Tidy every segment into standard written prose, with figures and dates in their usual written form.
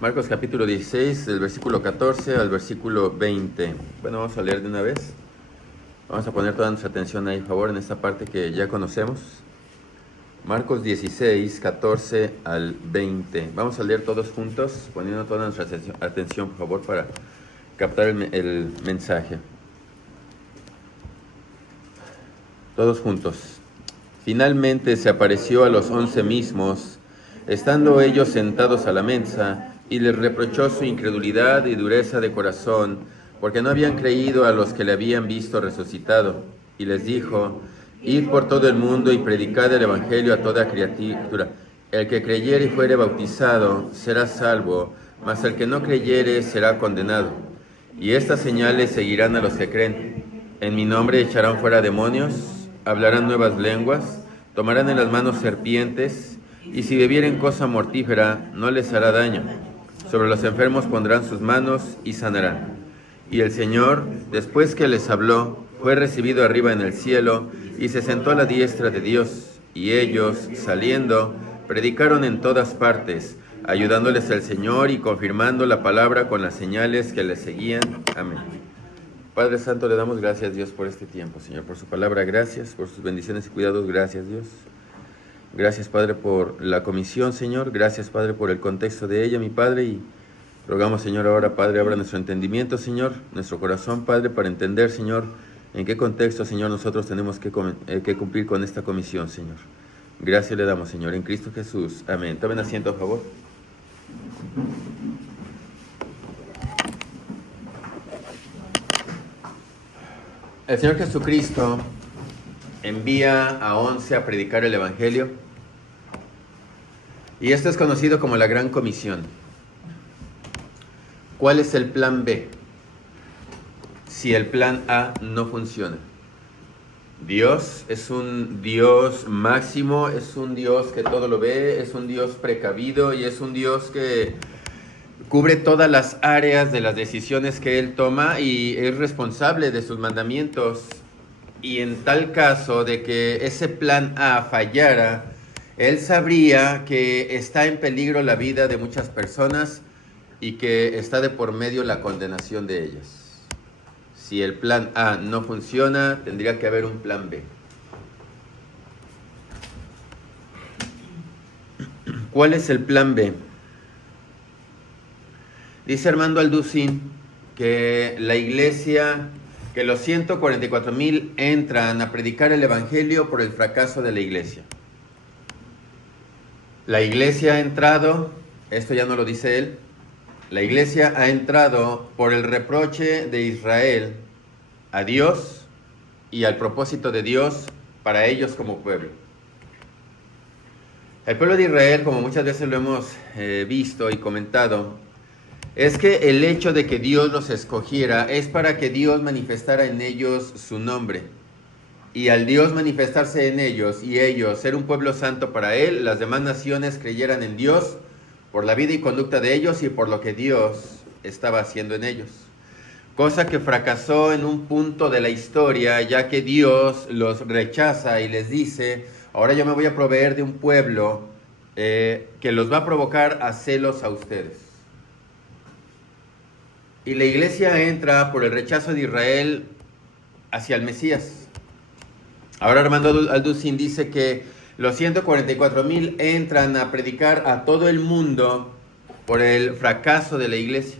Marcos capítulo 16, del versículo 14 al versículo 20. Bueno, vamos a leer de una vez. Vamos a poner toda nuestra atención ahí, por favor, en esta parte que ya conocemos. Marcos 16, 14 al 20. Vamos a leer todos juntos, poniendo toda nuestra atención, por favor, para captar el mensaje. Todos juntos. Finalmente se apareció a los 11 mismos, estando ellos sentados a la mesa, y les reprochó su incredulidad y dureza de corazón, porque no habían creído a los que le habían visto resucitado. Y les dijo: Id por todo el mundo y predicad el evangelio a toda criatura. El que creyere y fuere bautizado será salvo, mas el que no creyere será condenado. Y estas señales seguirán a los que creen. En mi nombre echarán fuera demonios, hablarán nuevas lenguas, tomarán en las manos serpientes, y si bebieren cosa mortífera, no les hará daño. Sobre los enfermos pondrán sus manos y sanarán. Y el Señor, después que les habló, fue recibido arriba en el cielo, y se sentó a la diestra de Dios. Y ellos, saliendo, predicaron en todas partes, ayudándoles el Señor y confirmando la palabra con las señales que les seguían. Amén. Padre Santo, le damos gracias, Dios, por este tiempo, Señor, por su palabra. Gracias por sus bendiciones y cuidados. Gracias, Dios. Gracias, Padre, por la comisión, Señor. Gracias, Padre, por el contexto de ella, mi Padre. Y rogamos, Señor, ahora, Padre, abra nuestro entendimiento, Señor, nuestro corazón, Padre, para entender, Señor, en qué contexto, Señor, nosotros tenemos que cumplir con esta comisión, Señor. Gracias le damos, Señor, en Cristo Jesús. Amén. Tomen asiento, por favor. El Señor Jesucristo envía a 11 a predicar el Evangelio, y esto es conocido como la Gran Comisión. ¿Cuál es el plan B si el plan A no funciona? Dios es un Dios máximo, es un Dios que todo lo ve, es un Dios precavido y es un Dios que cubre todas las áreas de las decisiones que Él toma y es responsable de sus mandamientos. Y en tal caso de que ese plan A fallara, Él sabría que está en peligro la vida de muchas personas y que está de por medio la condenación de ellas. Si el plan A no funciona, tendría que haber un plan B. ¿Cuál es el plan B? Dice Armando Alducin que la iglesia, que los 144,000 entran a predicar el evangelio por el fracaso de la iglesia. La iglesia ha entrado, esto ya no lo dice él, la iglesia ha entrado por el reproche de Israel a Dios y al propósito de Dios para ellos como pueblo. El pueblo de Israel, como muchas veces lo hemos visto y comentado, es que el hecho de que Dios los escogiera es para que Dios manifestara en ellos su nombre. Y al Dios manifestarse en ellos y ellos ser un pueblo santo para Él, las demás naciones creyeran en Dios por la vida y conducta de ellos y por lo que Dios estaba haciendo en ellos. Cosa que fracasó en un punto de la historia, ya que Dios los rechaza y les dice: ahora yo me voy a proveer de un pueblo que los va a provocar a celos a ustedes. Y la iglesia entra por el rechazo de Israel hacia el Mesías. Ahora Armando Alducin dice que los 144,000 entran a predicar a todo el mundo por el fracaso de la iglesia.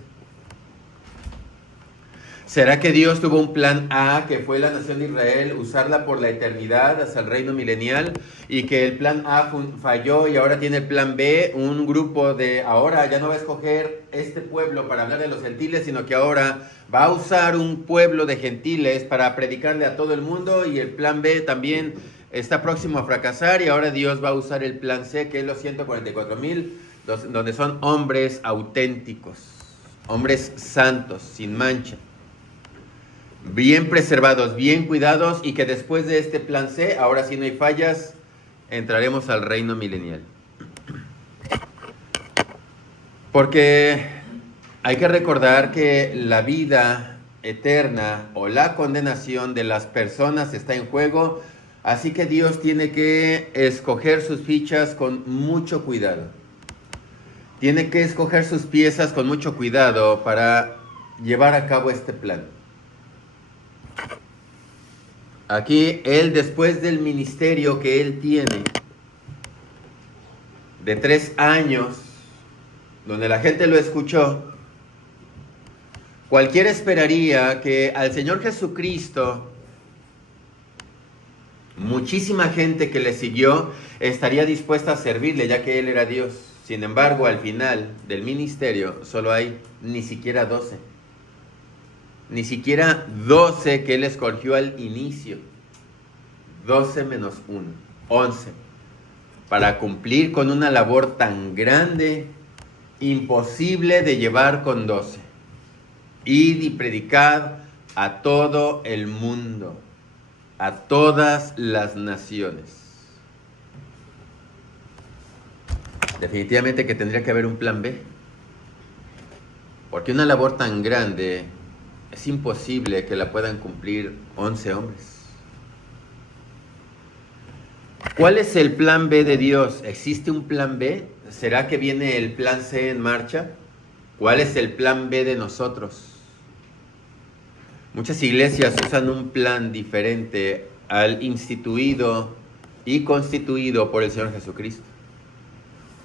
¿Será que Dios tuvo un plan A, que fue la nación de Israel, usarla por la eternidad hasta el reino milenial, y que el plan A falló y ahora tiene el plan B, un grupo de ahora ya no va a escoger este pueblo para hablar de los gentiles, sino que ahora va a usar un pueblo de gentiles para predicarle a todo el mundo, y el plan B también está próximo a fracasar, y ahora Dios va a usar el plan C, que es los 144,000, donde son hombres auténticos, hombres santos, sin mancha, bien preservados, bien cuidados, y que después de este plan C, ahora sí no hay fallas, entraremos al reino milenial. Porque hay que recordar que la vida eterna o la condenación de las personas está en juego, así que Dios tiene que escoger sus fichas con mucho cuidado. tiene que escoger sus piezas con mucho cuidado para llevar a cabo este plan. Aquí él, después del ministerio que él tiene, de 3 años, donde la gente lo escuchó, cualquiera esperaría que al Señor Jesucristo, muchísima gente que le siguió estaría dispuesta a servirle, ya que Él era Dios. Sin embargo, al final del ministerio solo hay ni siquiera 12. Ni siquiera 12 que Él escogió al inicio. 12 menos 1, 11. Para cumplir con una labor tan grande, imposible de llevar con 12. Id y predicad a todo el mundo, a todas las naciones. Definitivamente que tendría que haber un plan B, porque una labor tan grande es imposible que la puedan cumplir 11 hombres. ¿Cuál es el plan B de Dios? ¿Existe un plan B? ¿Será que viene el plan C en marcha? ¿Cuál es el plan B de nosotros? Muchas iglesias usan un plan diferente al instituido y constituido por el Señor Jesucristo.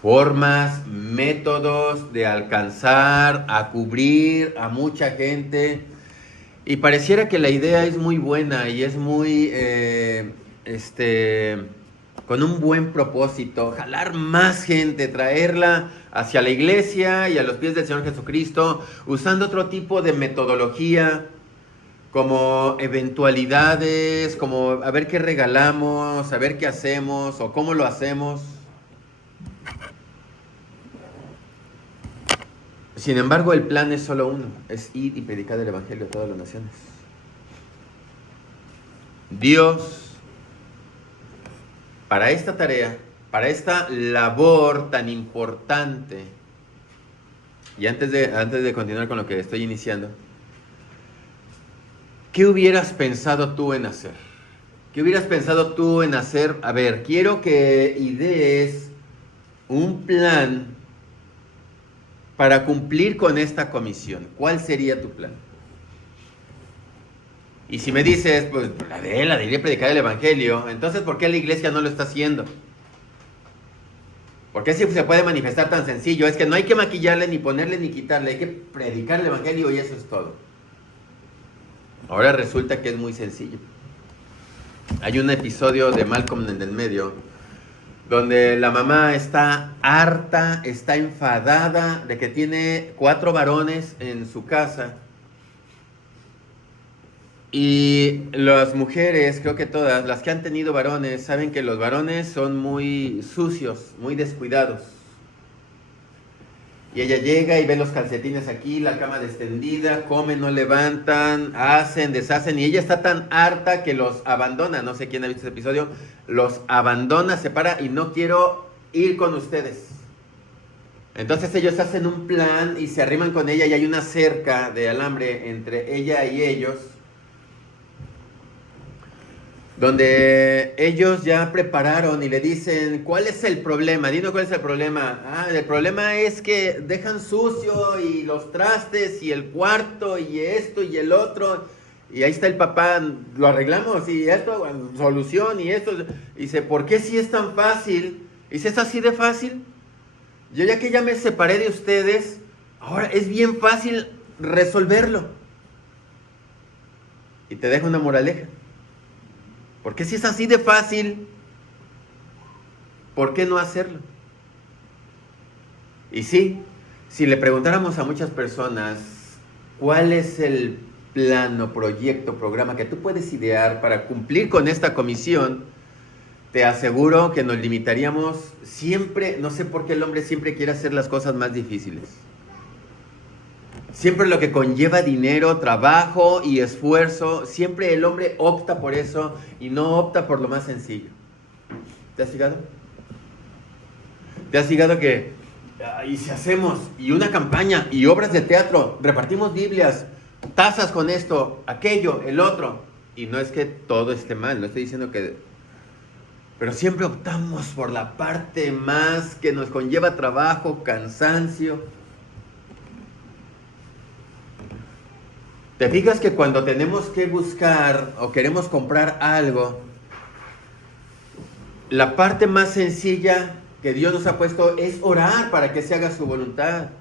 Formas, métodos de alcanzar, a cubrir a mucha gente. Y pareciera que la idea es muy buena y es muy, con un buen propósito, jalar más gente, traerla hacia la iglesia y a los pies del Señor Jesucristo, usando otro tipo de metodología, como eventualidades, como a ver qué regalamos, a ver qué hacemos o cómo lo hacemos. Sin embargo, el plan es solo uno, es ir y predicar el Evangelio a todas las naciones. Dios, para esta tarea, para esta labor tan importante, y antes de continuar con lo que estoy iniciando, ¿qué hubieras pensado tú en hacer? ¿Qué hubieras pensado tú en hacer? A ver, quiero que idees un plan para cumplir con esta comisión. ¿Cuál sería tu plan? Y si me dices, pues la de ir a predicar el Evangelio, entonces ¿por qué la iglesia no lo está haciendo? ¿Por qué si se puede manifestar tan sencillo? Es que no hay que maquillarle, ni ponerle, ni quitarle, hay que predicar el Evangelio y eso es todo. Ahora resulta que es muy sencillo. Hay un episodio de Malcolm en el medio, donde la mamá está harta, está enfadada de que tiene 4 varones en su casa. Y las mujeres, creo que todas, las que han tenido varones, saben que los varones son muy sucios, muy descuidados. Y ella llega y ve los calcetines aquí, la cama extendida, comen, no levantan, hacen, deshacen. Y ella está tan harta que los abandona. No sé quién ha visto ese episodio. Los abandona, se para y no quiero ir con ustedes. Entonces ellos hacen un plan y se arriman con ella y hay una cerca de alambre entre ella y ellos, donde ellos ya prepararon y le dicen, ¿cuál es el problema? Dinos cuál es el problema. El problema es que dejan sucio y los trastes y el cuarto y esto y el otro. Y ahí está el papá, lo arreglamos y esto, solución y esto. Y dice, ¿por qué si es tan fácil? Y dice, ¿es así de fácil? Yo ya que ya me separé de ustedes, ahora es bien fácil resolverlo. Y te dejo una moraleja. Porque si es así de fácil, ¿por qué no hacerlo? Y sí, si le preguntáramos a muchas personas cuál es el plano, proyecto, programa que tú puedes idear para cumplir con esta comisión, te aseguro que nos limitaríamos siempre, no sé por qué el hombre siempre quiere hacer las cosas más difíciles. Siempre lo que conlleva dinero, trabajo y esfuerzo, siempre el hombre opta por eso y no opta por lo más sencillo. ¿Te has fijado? ¿Te has fijado que, y si hacemos, y una campaña, y obras de teatro, repartimos Biblias, tazas con esto, aquello, el otro, y no es que todo esté mal, no estoy diciendo que... Pero siempre optamos por la parte más que nos conlleva trabajo, cansancio. ¿Te fijas que cuando tenemos que buscar o queremos comprar algo, la parte más sencilla que Dios nos ha puesto es orar para que se haga su voluntad?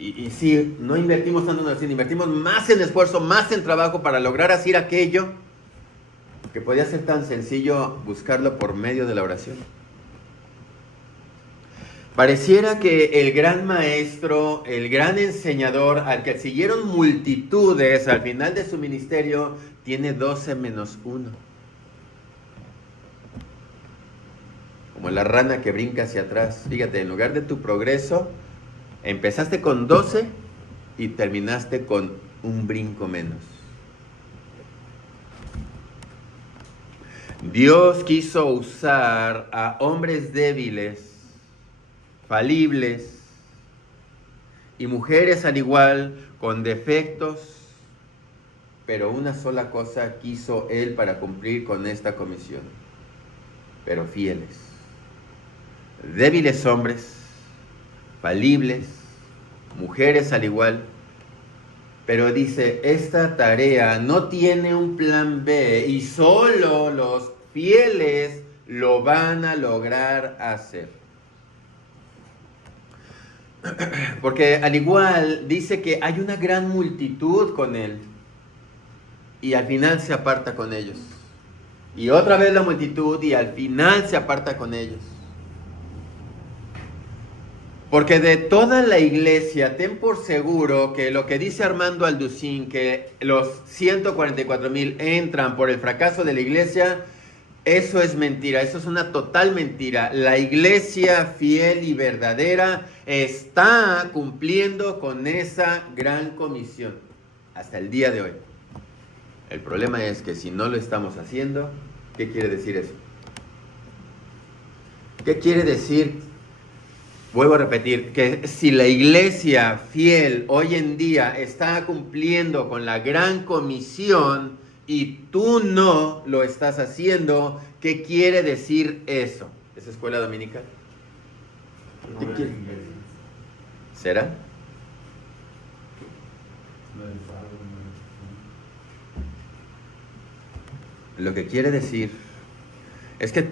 Y sí, no invertimos tanto en oración, invertimos más en esfuerzo, más en trabajo para lograr hacer aquello que podía ser tan sencillo buscarlo por medio de la oración. Pareciera que el gran maestro, el gran enseñador, al que siguieron multitudes al final de su ministerio, tiene 12 menos 1. Como la rana que brinca hacia atrás. Fíjate, en lugar de tu progreso, empezaste con 12 y terminaste con un brinco menos. Dios quiso usar a hombres débiles, falibles, y mujeres al igual, con defectos, pero una sola cosa quiso Él para cumplir con esta comisión, pero fieles. Débiles hombres, falibles, mujeres al igual, pero dice, esta tarea no tiene un plan B y solo los fieles lo van a lograr hacer. Porque al igual dice que hay una gran multitud con él y al final se aparta con ellos. Y otra vez la multitud y al final se aparta con ellos. Porque de toda la iglesia, ten por seguro que lo que dice Armando Alducín, que los 144,000 entran por el fracaso de la iglesia, eso es mentira, eso es una total mentira. La iglesia fiel y verdadera está cumpliendo con esa gran comisión hasta el día de hoy. El problema es que si no lo estamos haciendo, ¿qué quiere decir eso? ¿Qué quiere decir? Vuelvo a repetir, que si la iglesia fiel hoy en día está cumpliendo con la gran comisión y tú no lo estás haciendo, ¿qué quiere decir eso? ¿Es escuela dominical? ¿Qué quiere? ¿Será? Lo que quiere decir es que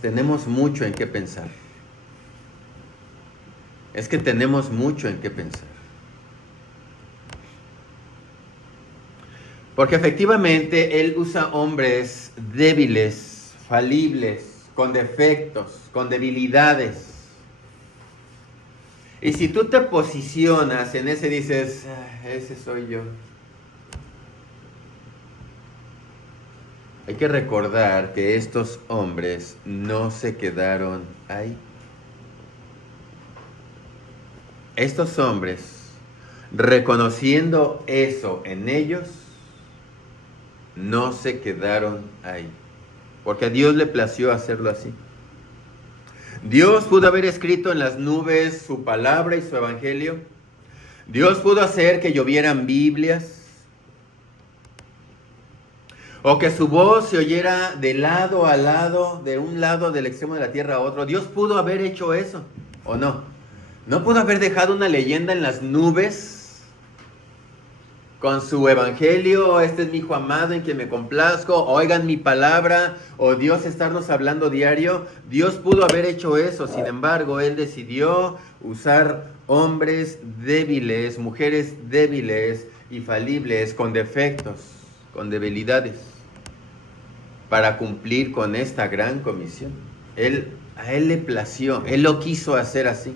tenemos mucho en qué pensar. Es que tenemos mucho en qué pensar. Porque efectivamente Él usa hombres débiles, falibles, con defectos, con debilidades. Y si tú te posicionas en ese, dices, ese soy yo. Hay que recordar que estos hombres no se quedaron ahí. Estos hombres, reconociendo eso en ellos, no se quedaron ahí, porque a Dios le plació hacerlo así. Dios pudo haber escrito en las nubes su palabra y su evangelio. Dios pudo hacer que llovieran Biblias, o que su voz se oyera de lado a lado, de un lado del extremo de la tierra a otro. Dios pudo haber hecho eso, ¿o no? ¿No pudo haber dejado una leyenda en las nubes con su evangelio? Este es mi hijo amado en quien me complazco, oigan mi palabra, o Dios estarnos hablando diario. Dios pudo haber hecho eso, sin embargo, Él decidió usar hombres débiles, mujeres débiles y falibles, con defectos, con debilidades, para cumplir con esta gran comisión. A Él le plació, Él lo quiso hacer así.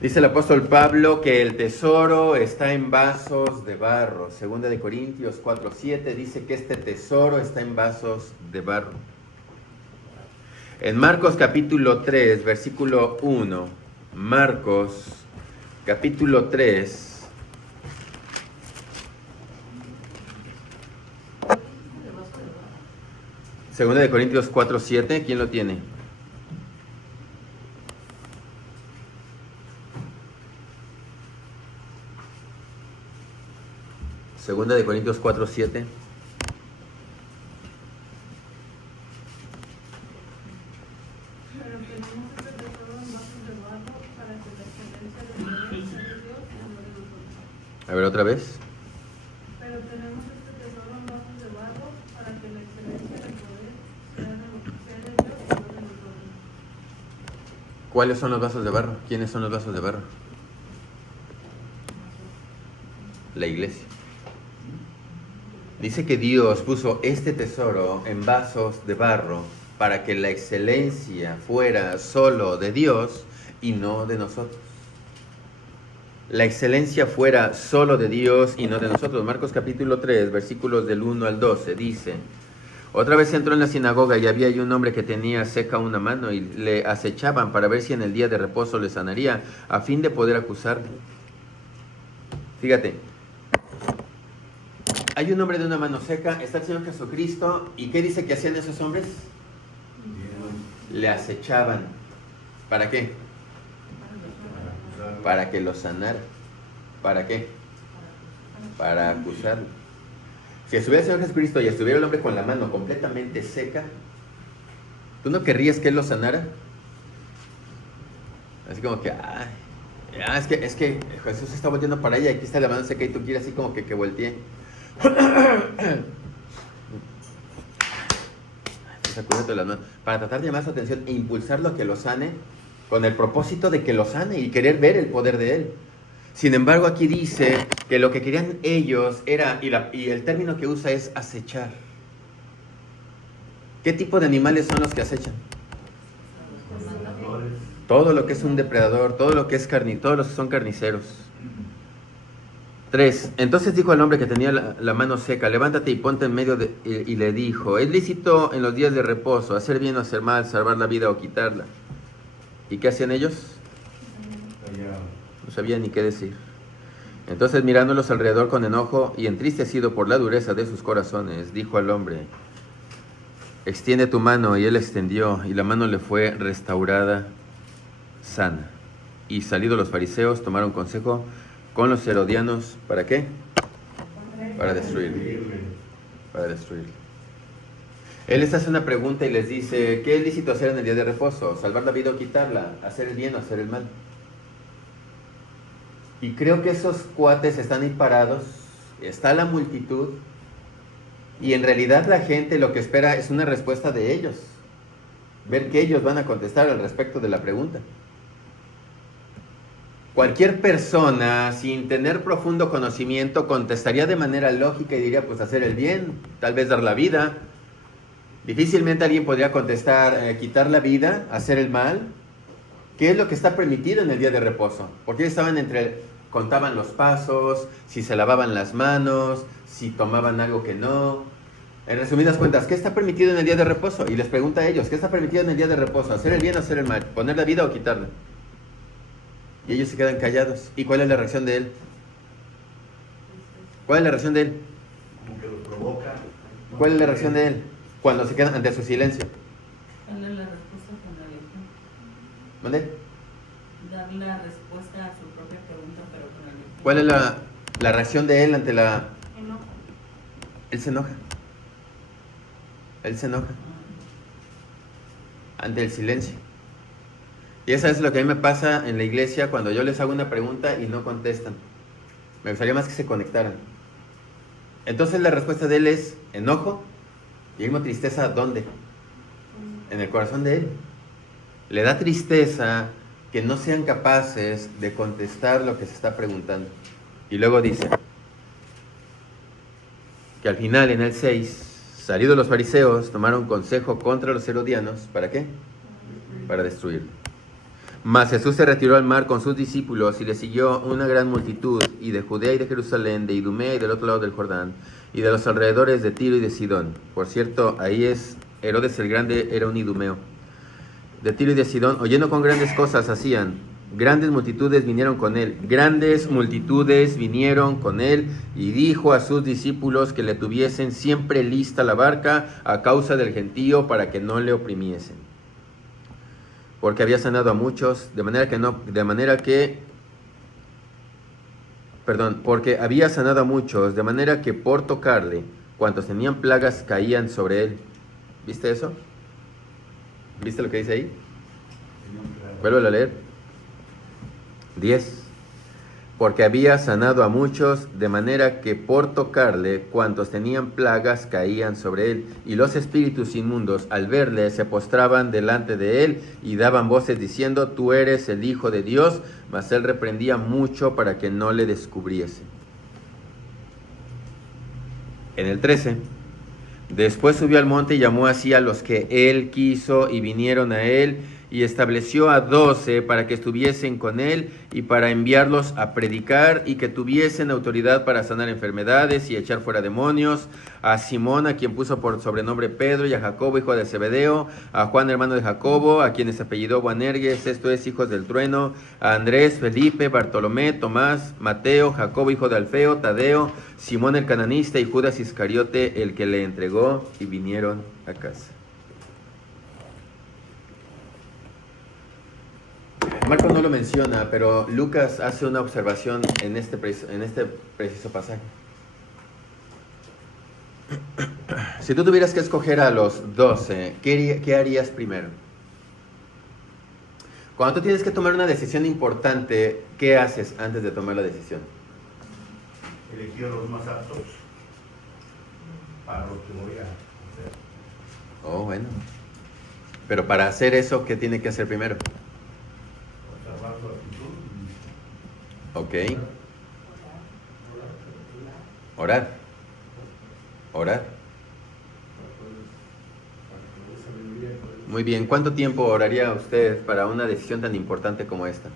Dice el apóstol Pablo que el tesoro está en vasos de barro. Segunda de Corintios 4:7 dice que este tesoro está en vasos de barro. En Marcos capítulo 3, versículo 1, Marcos capítulo 3, Segunda de Corintios 4:7, ¿quién lo tiene? Segunda de Corintios 4:7. Pero tenemos este tesoro en vasos de barro para que la excelencia del poder sea de Dios y no de nosotros. A ver, otra vez. Pero tenemos este tesoro en vasos de barro para que la excelencia del poder sea de Dios y no de nosotros. ¿Cuáles son los vasos de barro? ¿Quiénes son los vasos de barro? La iglesia. Dice que Dios puso este tesoro en vasos de barro para que la excelencia fuera solo de Dios y no de nosotros. La excelencia fuera solo de Dios y no de nosotros. Marcos capítulo 3, versículos del 1 al 12, dice: otra vez entró en la sinagoga y había allí un hombre que tenía seca una mano y le acechaban para ver si en el día de reposo le sanaría, a fin de poder acusarle. Fíjate, hay un hombre de una mano seca, está el Señor Jesucristo, ¿y qué dice que hacían esos hombres? Le acechaban. ¿Para qué? Para que lo sanara. ¿Para qué? Para acusarlo. Si estuviera el Señor Jesucristo y estuviera el hombre con la mano completamente seca, ¿tú no querrías que Él lo sanara? Así como que, es que Jesús está volteando para allá y aquí está la mano seca y tú quieres así como que voltee. Sacúdete las manos. Para tratar de llamar su atención e impulsarlo a que lo sane, con el propósito de que lo sane y querer ver el poder de Él. Sin embargo, aquí dice que lo que querían ellos era, y el término que usa es acechar. ¿Qué tipo de animales son los que acechan? Todo lo que es un depredador, todo lo que es todos los que son carniceros. 3. Entonces dijo al hombre que tenía la mano seca: levántate y ponte en medio y le dijo: es lícito en los días de reposo hacer bien o hacer mal, salvar la vida o quitarla. ¿Y qué hacían ellos? No sabían ni qué decir. Entonces, mirándolos alrededor con enojo y entristecido por la dureza de sus corazones, dijo al hombre: extiende tu mano. Y él extendió, y la mano le fue restaurada sana. Y salidos los fariseos, tomaron consejo con los herodianos. ¿Para qué? Para destruirle. Para destruirle. Él les hace una pregunta y les dice: ¿qué es lícito hacer en el día de reposo? ¿Salvar la vida o quitarla? ¿Hacer el bien o hacer el mal? Y creo que esos cuates están ahí parados, está la multitud, y en realidad la gente lo que espera es una respuesta de ellos. Ver que ellos van a contestar al respecto de la pregunta. Cualquier persona sin tener profundo conocimiento contestaría de manera lógica y diría: pues hacer el bien, tal vez dar la vida. Difícilmente alguien podría contestar: quitar la vida, hacer el mal. ¿Qué es lo que está permitido en el día de reposo? Porque ellos estaban contaban los pasos, si se lavaban las manos, si tomaban algo que no. En resumidas cuentas, ¿qué está permitido en el día de reposo? Y les pregunta a ellos: ¿qué está permitido en el día de reposo? ¿Hacer el bien o hacer el mal? ¿Poner la vida o quitarla? Y ellos se quedan callados. ¿Y cuál es la reacción de él? ¿Cuál es la reacción de él? Como que los provoca. ¿Cuál es la reacción de él cuando se quedan ante su silencio? Darle la respuesta con la lección. ¿Mande? Dar la respuesta a su propia pregunta, pero con la lección. ¿Cuál es la reacción de él ante la... Enojo. Él se enoja. Él se enoja ante el silencio. Y eso es lo que a mí me pasa en la iglesia cuando yo les hago una pregunta y no contestan. Me gustaría más que se conectaran. Entonces la respuesta de él es enojo y mismo tristeza. ¿Dónde? En el corazón de él. Le da tristeza que no sean capaces de contestar lo que se está preguntando. Y luego dice que al final, en el 6, salidos los fariseos, tomaron consejo contra los herodianos. ¿Para qué? Para destruirlo. Mas Jesús se retiró al mar con sus discípulos y le siguió una gran multitud, y de Judea y de Jerusalén, de Idumea y del otro lado del Jordán, y de los alrededores de Tiro y de Sidón. Por cierto, ahí Herodes el Grande era un idumeo. De Tiro y de Sidón, oyendo con grandes cosas hacían. Grandes multitudes vinieron con él. Grandes multitudes vinieron con él, y dijo a sus discípulos que le tuviesen siempre lista la barca a causa del gentío, para que no le oprimiesen. Porque había sanado a muchos, porque había sanado a muchos, de manera que por tocarle, cuantos tenían plagas caían sobre él. ¿Viste eso? ¿Viste lo que dice ahí? Vuélvelo a leer. 10. Porque había sanado a muchos, de manera que por tocarle, cuantos tenían plagas caían sobre él, y los espíritus inmundos, al verle, se postraban delante de él, y daban voces diciendo, tú eres el Hijo de Dios, mas él reprendía mucho para que no le descubriese. En el 13, después subió al monte y llamó así a los que él quiso, y vinieron a él, y estableció a 12 para que estuviesen con él y para enviarlos a predicar y que tuviesen autoridad para sanar enfermedades y echar fuera demonios, a Simón, a quien puso por sobrenombre Pedro, y a Jacobo, hijo de Zebedeo, a Juan, hermano de Jacobo, a quienes apellidó Boanerges, esto es, hijos del trueno, a Andrés, Felipe, Bartolomé, Tomás, Mateo, Jacobo, hijo de Alfeo, Tadeo, Simón el cananista y Judas Iscariote, el que le entregó, y vinieron a casa. Marcos no lo menciona, pero Lucas hace una observación en este preciso pasaje. Si tú tuvieras que escoger a los 12, ¿qué harías primero? Cuando tú tienes que tomar una decisión importante, ¿qué haces antes de tomar la decisión? Elegí a los más aptos para lo que voy a hacer. Oh, bueno. Pero para hacer eso, ¿qué tiene que hacer primero? Observar su actitud. Ok. Orar. Muy bien. ¿Cuánto tiempo oraría usted para una decisión tan importante como esta?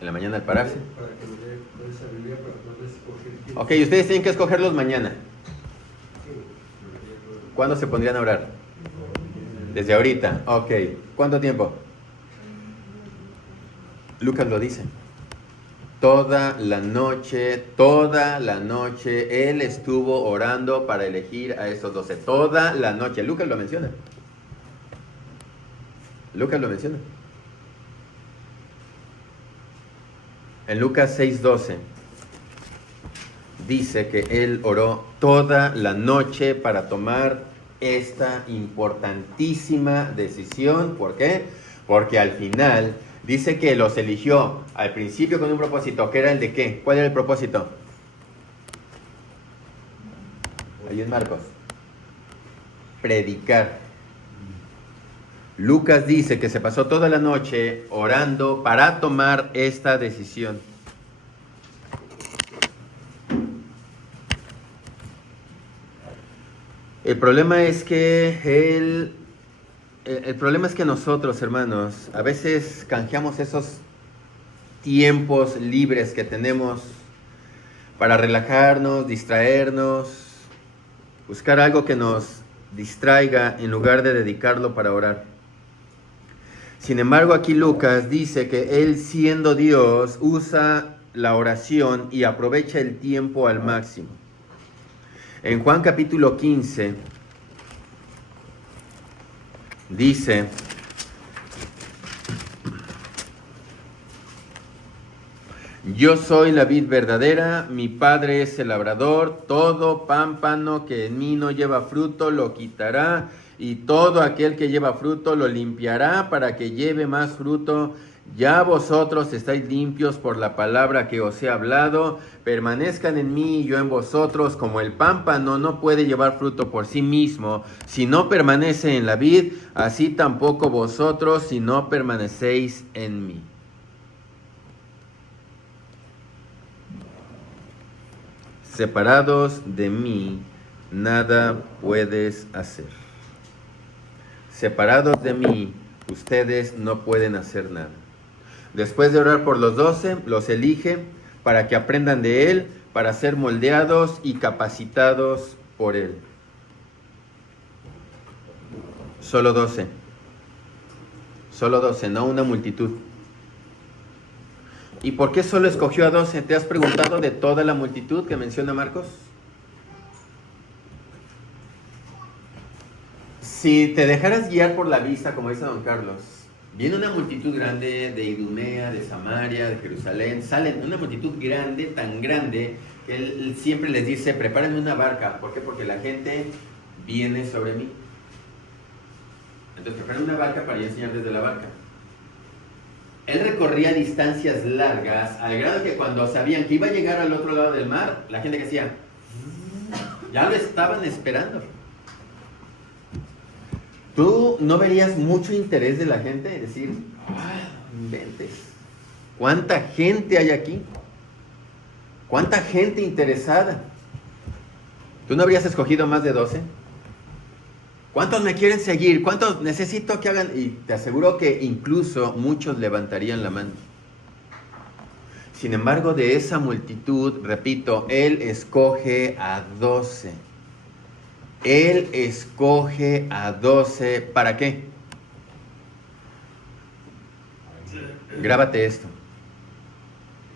¿En la mañana al pararse? Ok, ustedes tienen que escogerlos mañana. ¿Cuándo se pondrían a orar? Desde ahorita. Ok. ¿Cuánto tiempo? Lucas lo dice. Toda la noche, él estuvo orando para elegir a esos 12. Toda la noche. Lucas lo menciona. En Lucas 6:12 dice que él oró toda la noche para tomar esta importantísima decisión. ¿Por qué? Porque al final dice que los eligió al principio con un propósito, que era el de ¿qué? ¿Cuál era el propósito? Ahí en Marcos. Predicar. Lucas dice que se pasó toda la noche orando para tomar esta decisión. El problema es que nosotros, hermanos, a veces canjeamos esos tiempos libres que tenemos para relajarnos, distraernos, buscar algo que nos distraiga en lugar de dedicarlo para orar. Sin embargo, aquí Lucas dice que él, siendo Dios, usa la oración y aprovecha el tiempo al máximo. En Juan capítulo 15 dice: yo soy la vid verdadera, mi Padre es el labrador, todo pámpano que en mí no lleva fruto lo quitará, y todo aquel que lleva fruto lo limpiará para que lleve más fruto. Ya vosotros estáis limpios por la palabra que os he hablado. Permanezcan en mí y yo en vosotros, como el pámpano no puede llevar fruto por sí mismo si no permanece en la vid, así tampoco vosotros si no permanecéis en mí. Separados de mí, nada puedes hacer. Separados de mí, ustedes no pueden hacer nada. Después de orar por los 12, los elige para que aprendan de él, para ser moldeados y capacitados por él. Solo 12, no una multitud. ¿Y por qué solo escogió a 12? ¿Te has preguntado de toda la multitud que menciona Marcos? Si te dejaras guiar por la vista, como dice don Carlos, viene una multitud grande de Idumea, de Samaria, de Jerusalén, salen una multitud grande, tan grande, que él siempre les dice, prepárenme una barca. ¿Por qué? Porque la gente viene sobre mí. Entonces prepararon una barca para ir a enseñar desde la barca. Él recorría distancias largas, al grado que cuando sabían que iba a llegar al otro lado del mar, la gente que hacía, ya lo estaban esperando. ¿Tú no verías mucho interés de la gente? Decir, inventes, ¿cuánta gente hay aquí? ¿Cuánta gente interesada? ¿Tú no habrías escogido más de 12? ¿Cuántos me quieren seguir? ¿Cuántos necesito que hagan? Y te aseguro que incluso muchos levantarían la mano. Sin embargo, de esa multitud, repito, Él escoge a 12. Él escoge a 12. ¿Para qué? Grábate esto.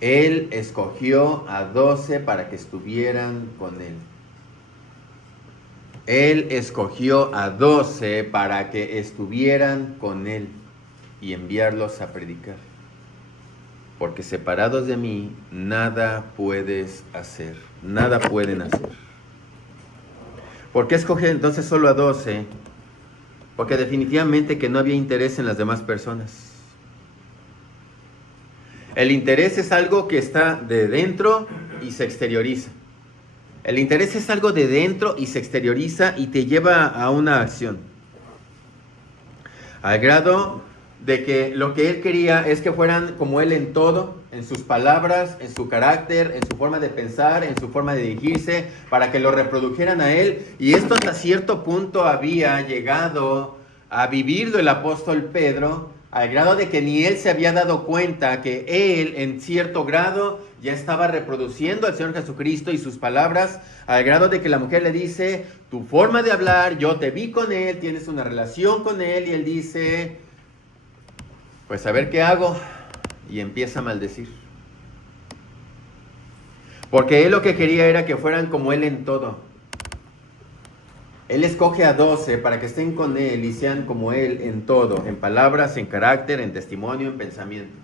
Él escogió a 12 para que estuvieran con Él. Él escogió a 12 para que estuvieran con Él y enviarlos a predicar. Porque separados de mí, nada puedes hacer, nada pueden hacer. ¿Por qué escoge entonces solo a 12? Porque definitivamente que no había interés en las demás personas. El interés es algo que está de dentro y se exterioriza. El interés es algo de dentro y se exterioriza y te lleva a una acción. Al grado de que lo que él quería es que fueran como él en todo, en sus palabras, en su carácter, en su forma de pensar, en su forma de dirigirse, para que lo reprodujeran a él. Y esto hasta cierto punto había llegado a vivirlo el apóstol Pedro, al grado de que ni él se había dado cuenta que él en cierto grado ya estaba reproduciendo al Señor Jesucristo y sus palabras, al grado de que la mujer le dice, tu forma de hablar, yo te vi con él, tienes una relación con él, y él dice, pues a ver qué hago, y empieza a maldecir. Porque él lo que quería era que fueran como él en todo. Él escoge a 12 para que estén con él y sean como él en todo, en palabras, en carácter, en testimonio, en pensamiento.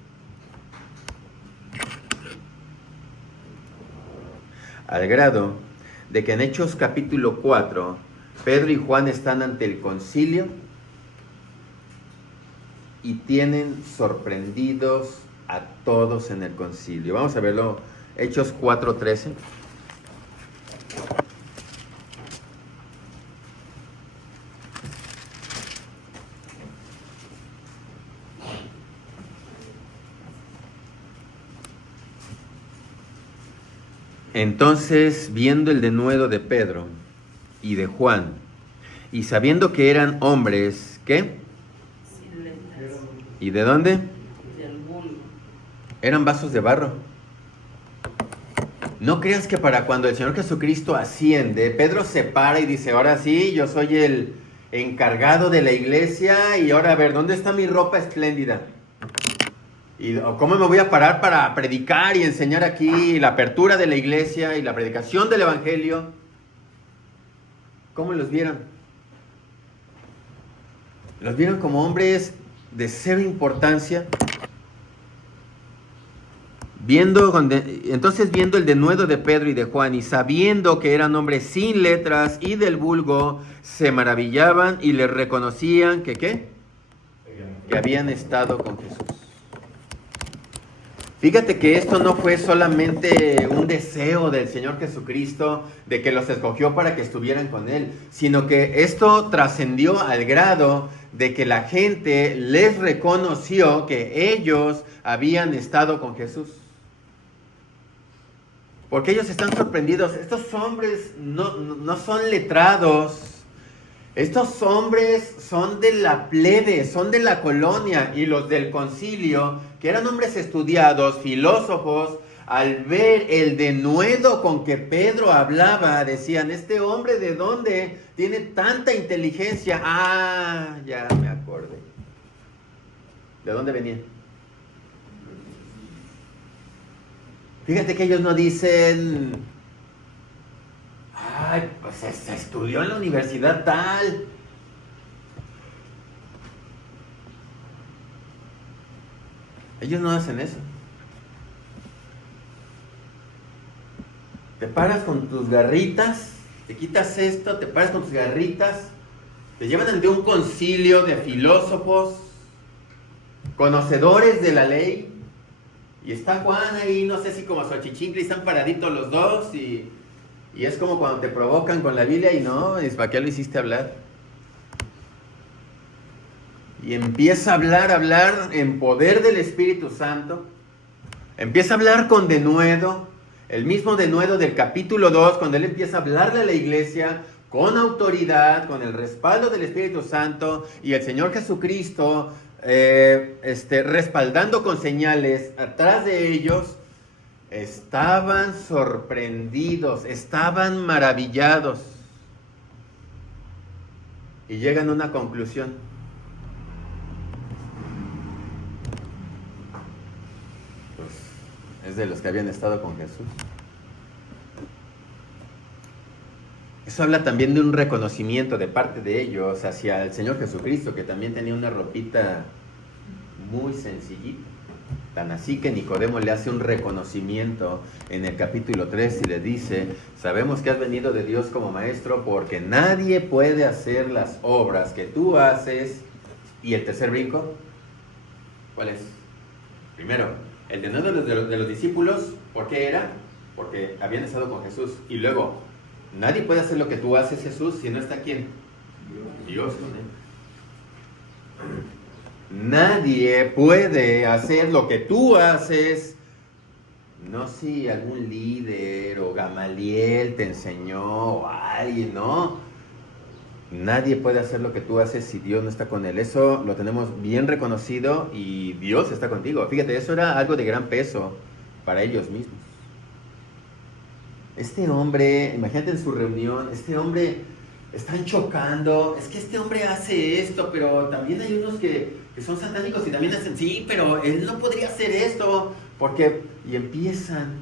Al grado de que en Hechos capítulo 4, Pedro y Juan están ante el concilio y tienen sorprendidos a todos en el concilio. Vamos a verlo, Hechos 4:13. Entonces, viendo el denuedo de Pedro y de Juan, y sabiendo que eran hombres, ¿qué? Sin letras. ¿Y de dónde? Del vulgo. Eran vasos de barro. No creas que para cuando el Señor Jesucristo asciende, Pedro se para y dice, ahora sí, yo soy el encargado de la iglesia y ahora a ver, ¿dónde está mi ropa espléndida? ¿Y cómo me voy a parar para predicar y enseñar aquí la apertura de la iglesia y la predicación del evangelio? ¿Cómo los vieron? Los vieron como hombres de cero importancia. Entonces viendo el denuedo de Pedro y de Juan y sabiendo que eran hombres sin letras y del vulgo, se maravillaban y les reconocían que ¿qué? Que habían estado con Jesús. Fíjate que esto no fue solamente un deseo del Señor Jesucristo de que los escogió para que estuvieran con Él, sino que esto trascendió al grado de que la gente les reconoció que ellos habían estado con Jesús. Porque ellos están sorprendidos. Estos hombres no son letrados. Estos hombres son de la plebe, son de la colonia, y los del concilio, que eran hombres estudiados, filósofos, al ver el denuedo con que Pedro hablaba, decían, ¿este hombre de dónde tiene tanta inteligencia? Ah, ya me acordé. ¿De dónde venía? Fíjate que ellos no dicen, ay, pues se estudió en la universidad tal. Ellos no hacen eso. Te paras con tus garritas, te quitas esto, te paras con tus garritas Te llevan ante un concilio de filósofos, conocedores de la ley, y está Juan ahí, no sé si como Xochichincle, y están paraditos los dos, y es como cuando te provocan con la Biblia, y no, es ¿para qué lo hiciste hablar? Y empieza a hablar en poder del Espíritu Santo, empieza a hablar con denuedo, el mismo denuedo del capítulo 2, cuando él empieza a hablarle a la iglesia, con autoridad, con el respaldo del Espíritu Santo, y el Señor Jesucristo respaldando con señales atrás de ellos, estaban sorprendidos, estaban maravillados, y llegan a una conclusión. Pues es de los que habían estado con Jesús. Eso habla también de un reconocimiento de parte de ellos hacia el Señor Jesucristo, que también tenía una ropita muy sencillita. Tan así que Nicodemo le hace un reconocimiento en el capítulo 3 y le dice: sabemos que has venido de Dios como maestro, porque nadie puede hacer las obras que tú haces. Y el tercer brinco, ¿cuál es? Primero, el denuedo de los discípulos, ¿por qué era? Porque habían estado con Jesús. Y luego, nadie puede hacer lo que tú haces, Jesús, si no está ¿quién? Dios con él. Nadie puede hacer lo que tú haces, no si algún líder o Gamaliel te enseñó o alguien, no. Nadie puede hacer lo que tú haces si Dios no está con él. Eso lo tenemos bien reconocido y Dios está contigo. Fíjate, eso era algo de gran peso para ellos mismos. Este hombre, imagínate en su reunión, este hombre, están chocando, es que este hombre hace esto, pero también hay unos que son satánicos y también hacen, sí, pero él no podría hacer esto, porque, y empiezan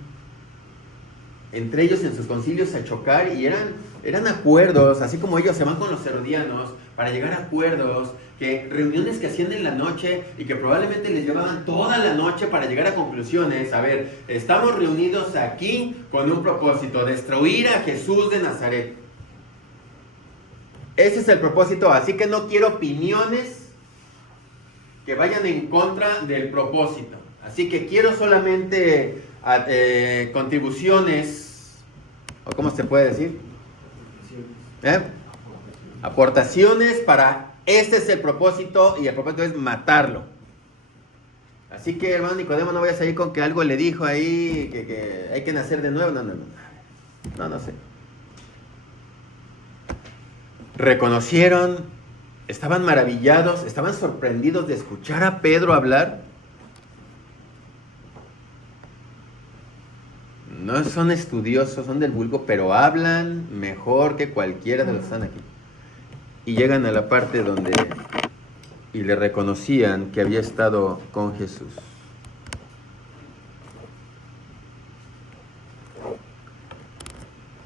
entre ellos en sus concilios a chocar, y eran acuerdos, así como ellos se van con los herodianos para llegar a acuerdos, que reuniones que hacían en la noche y que probablemente les llevaban toda la noche para llegar a conclusiones. A ver, estamos reunidos aquí con un propósito: destruir a Jesús de Nazaret. Ese es el propósito, así que no quiero opiniones que vayan en contra del propósito. Así que quiero solamente contribuciones, o ¿cómo se puede decir? Aportaciones para... Este es el propósito, y el propósito es matarlo. Así que, hermano Nicodemo, no vayas a ir con que algo le dijo ahí, que hay que nacer de nuevo. No sé. Reconocieron, estaban maravillados, estaban sorprendidos de escuchar a Pedro hablar. No son estudiosos, son del vulgo, pero hablan mejor que cualquiera de los que están aquí. Y llegan a la parte donde y le reconocían que había estado con Jesús.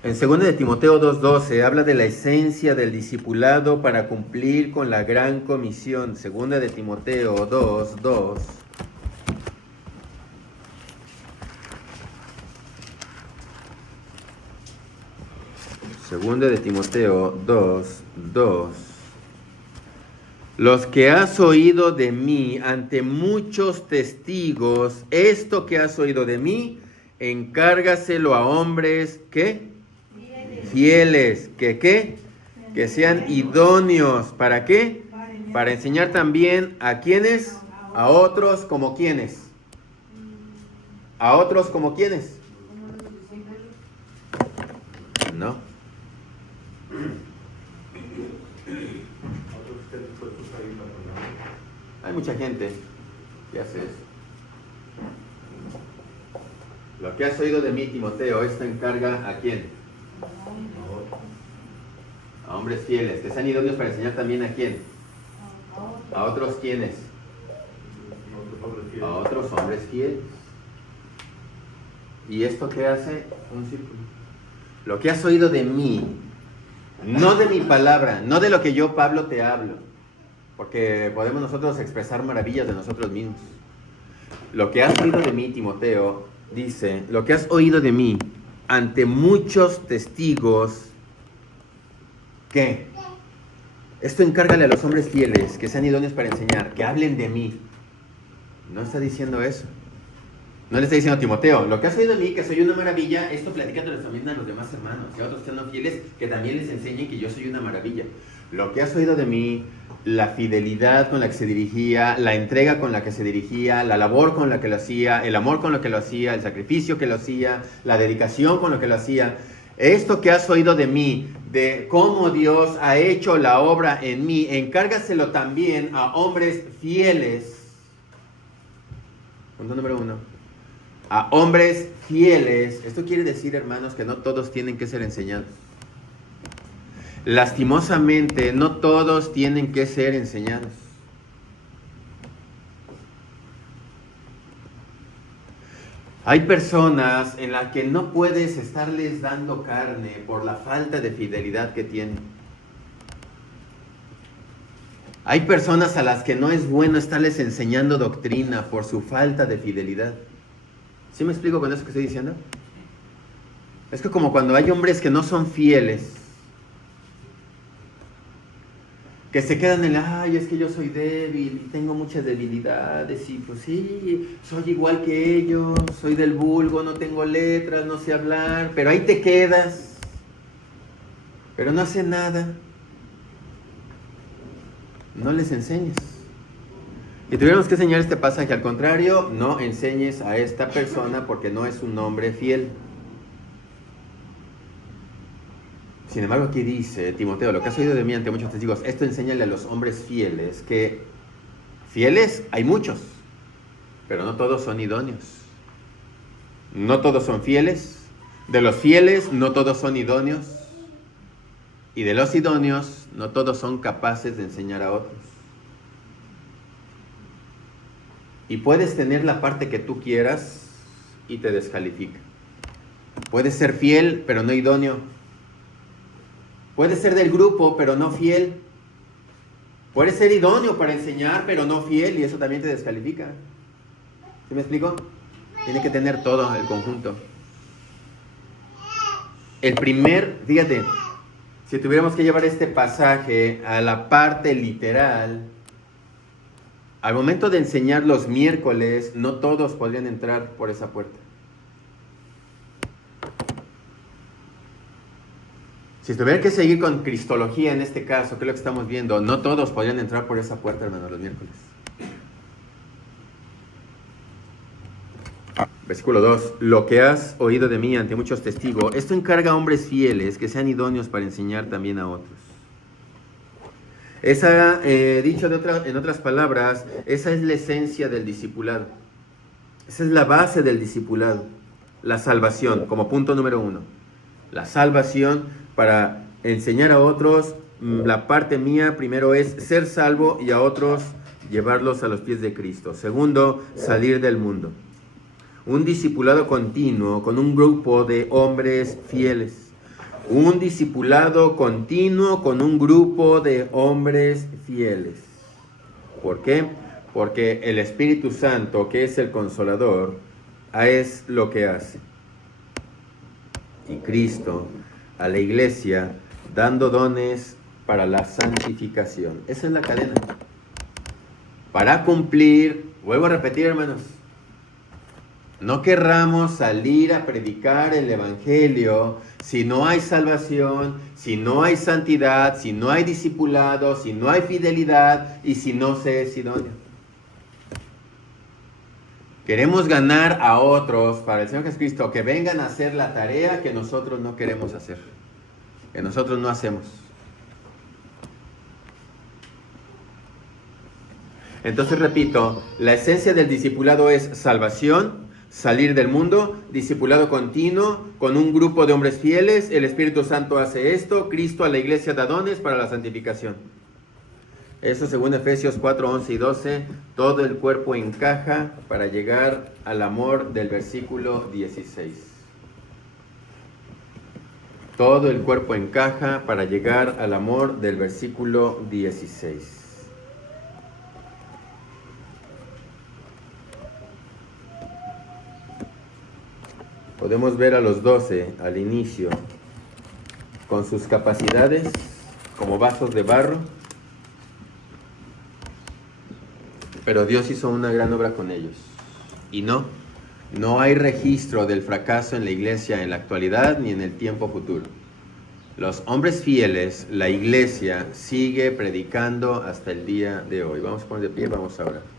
En 2 de Timoteo 2:12 habla de la esencia del discipulado para cumplir con la gran comisión. 2 de Timoteo 2:2. Segunda de Timoteo 2:2. Los que has oído de mí ante muchos testigos, esto que has oído de mí, encárgaselo a hombres que fieles, que sean idóneos. ¿Para qué? Para enseñar también a quienes, a otros como quienes. ¿A otros como quienes? No. Hay mucha gente que hace eso. Lo que has oído de mí, Timoteo, esto encarga ¿a quién? A hombres fieles, que sean idóneos para enseñar también ¿a quién? A otros ¿quiénes? A otros hombres fieles. ¿Y esto qué hace? Un círculo. Lo que has oído de mí, no de mi palabra, no de lo que yo, Pablo, te hablo, porque podemos nosotros expresar maravillas de nosotros mismos. Lo que has oído de mí, Timoteo, dice, lo que has oído de mí ante muchos testigos, ¿qué? Esto encárgale a los hombres fieles, que sean idóneos para enseñar, que hablen de mí. No está diciendo eso. No le está diciendo a Timoteo, lo que has oído de mí, que soy una maravilla, esto platícatelo también a los demás hermanos, y a otros que no fieles, que también les enseñen que yo soy una maravilla. Lo que has oído de mí, la fidelidad con la que se dirigía, la entrega con la que se dirigía, la labor con la que lo hacía, el amor con lo que lo hacía, el sacrificio que lo hacía, la dedicación con lo que lo hacía. Esto que has oído de mí, de cómo Dios ha hecho la obra en mí, encárgaselo también a hombres fieles. Punto número 1. A hombres fieles. Esto quiere decir, hermanos, que no todos tienen que ser enseñados. Lastimosamente, no todos tienen que ser enseñados. Hay personas en las que no puedes estarles dando carne por la falta de fidelidad que tienen. Hay personas a las que no es bueno estarles enseñando doctrina por su falta de fidelidad. ¿Sí me explico con eso que estoy diciendo? Es que como cuando hay hombres que no son fieles, que se quedan en ay, es que yo soy débil y tengo muchas debilidades y pues sí, soy igual que ellos, soy del vulgo, no tengo letras, no sé hablar, pero ahí te quedas, pero no hace nada. No les enseñes. Y tuviéramos que enseñar este pasaje, al contrario, no enseñes a esta persona porque no es un hombre fiel. Sin embargo, aquí dice Timoteo, lo que has oído de mí ante muchos testigos, esto enséñale a los hombres fieles, que fieles hay muchos, pero no todos son idóneos. No todos son fieles. De los fieles, no todos son idóneos. Y de los idóneos, no todos son capaces de enseñar a otros. Y puedes tener la parte que tú quieras y te descalifica. Puedes ser fiel, pero no idóneo. Puedes ser del grupo, pero no fiel. Puedes ser idóneo para enseñar, pero no fiel, y eso también te descalifica. ¿Sí me explico? Tiene que tener todo el conjunto. Fíjate, si tuviéramos que llevar este pasaje a la parte literal, al momento de enseñar los miércoles, no todos podrían entrar por esa puerta. Si tuviera que seguir con cristología en este caso, que es lo que estamos viendo, no todos podrían entrar por esa puerta, hermano, los miércoles. Versículo 2. Lo que has oído de mí ante muchos testigos, esto encarga a hombres fieles que sean idóneos para enseñar también a otros. Esa, dicho en otras palabras, esa es la esencia del discipulado. Esa es la base del discipulado. La salvación, como punto número 1. La salvación para enseñar a otros. La parte mía primero es ser salvo y a otros llevarlos a los pies de Cristo. Segundo, salir del mundo. Un discipulado continuo con un grupo de hombres fieles. Un discipulado continuo con un grupo de hombres fieles. ¿Por qué? Porque el Espíritu Santo, que es el Consolador, es lo que hace. Y Cristo a la iglesia dando dones para la santificación. Esa es la cadena. Para cumplir, vuelvo a repetir, hermanos, no querramos salir a predicar el Evangelio si no hay salvación, si no hay santidad, si no hay discipulado, si no hay fidelidad y si no se es idóneo. Queremos ganar a otros para el Señor Jesucristo, que vengan a hacer la tarea que nosotros no queremos hacer, que nosotros no hacemos. Entonces repito, la esencia del discipulado es salvación, salir del mundo, discipulado continuo, con un grupo de hombres fieles, el Espíritu Santo hace esto, Cristo a la iglesia da dones para la santificación. Eso según Efesios 4, 11 y 12, todo el cuerpo encaja para llegar al amor del versículo 16. Todo el cuerpo encaja para llegar al amor del versículo 16. Podemos ver a los 12 al inicio con sus capacidades como vasos de barro, Pero Dios hizo una gran obra con ellos. Y no hay registro del fracaso en la iglesia en la actualidad ni en el tiempo futuro. Los hombres fieles, la iglesia sigue predicando hasta el día de hoy. Vamos a poner de pie, vamos a orar.